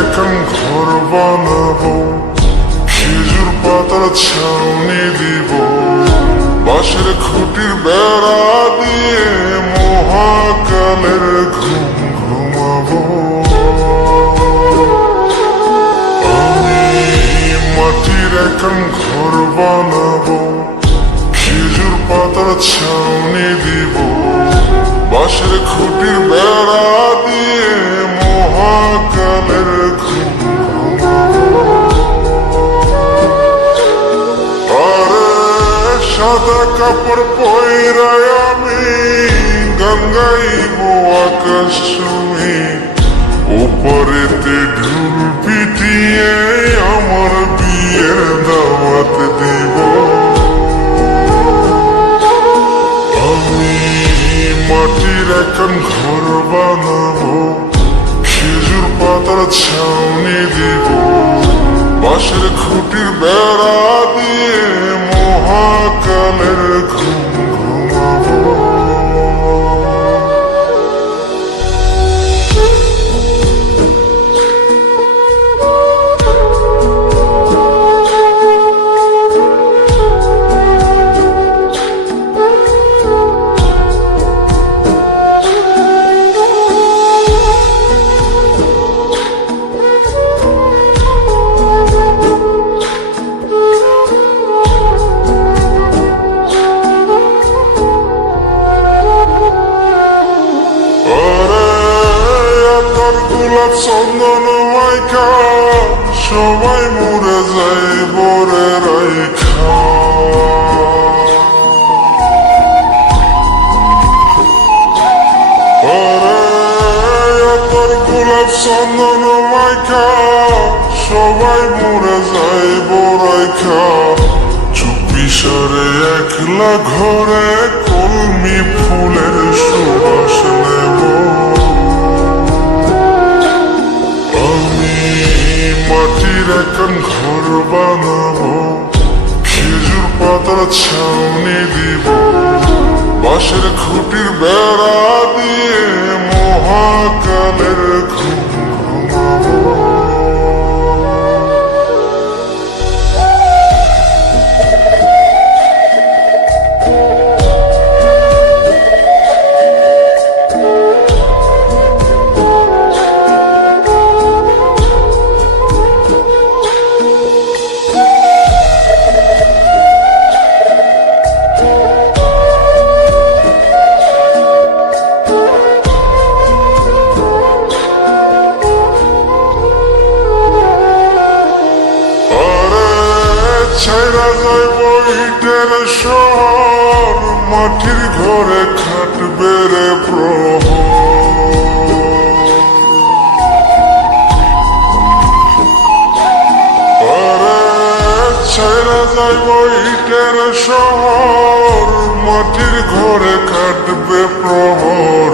এখন ঘর বানাবো, খেজুর পাতার ছাউনি দিব, বাঁশের খুঁটির বেড়া দিয়ে মহাকালের ঘুম ঘুমাবো। আমি মাটির এখন ঘর বানাবো, খেজুর পাতার ছাউনি দিব, বাঁশের খুঁটির বেড়া দিয়ে মহাকালের ঘুম ঘুমাবো। আরে সাদা কাপড় পয়রায় আমি গান গাইবো আকাশ ছুঁয়ে, ওপরেতে ঢুল পিটিয়ে আমার বিয়ের দাওয়াত দিব। আমি মাটির এখন ঘর বানাবো, খেজুর পাতার ছাউনি দিব, বাঁশের খুঁটির বেড়া দিয়ে মহাকালের ঘুম ঘুমাবো। চন্দন মাইকা সবাই মরে যায় বরে রাইখা। তোর গোলাপ চন্দন মাইকা সবাই মরে যায় বরাইখা। চুপি সারে একলা ঘরে কলমি ফুলের সুবাস নেব। মাটির এখন ঘর বানাবো, খেজুর পাতার ছাউনি দিব, বাঁশের খুঁটির বেড়া দিয়ে মহাকালের ঘুম ঘুমাবো। ছেড়া যাইব ইটের শহর, মাটির ঘরে খাটবে রে প্রহর। ছেড়া যাইব ইটের শহর, মাটির ঘরে খাটবে প্রহর।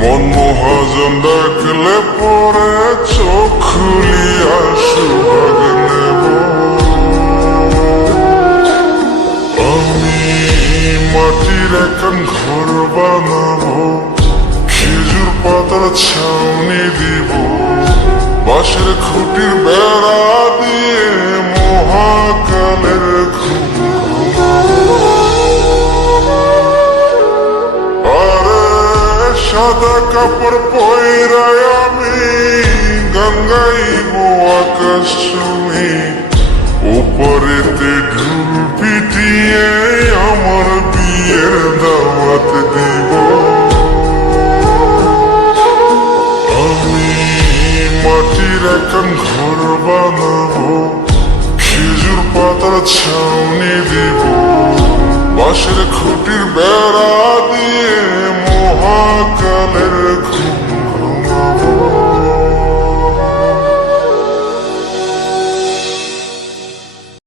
মন মহাজন ডাকলে পরে চোখ খুলিয়া সুভাগ নেব। মাটির এখন ঘর বানাবো, খেজুর পাতার ছাউনি দিব, বাঁশের খুঁটির বেড়া দিয়ে মহাকালের ঘুম ঘুমাবো। আরে সাদা কাপড় পয়রায় আমি গান গাইবো আকাশ ছুঁয়ে, ওপরেতে ঢুল পিটিয়ে আমার বিয়ের দাওয়াত দিব। আমি মাটির এখন ঘর বানাবো, খেজুর পাতার ছাউনি দিব, বাঁশের খুঁটির বেড়া দিয়ে মহাকালের ঘুম ঘুমাবো।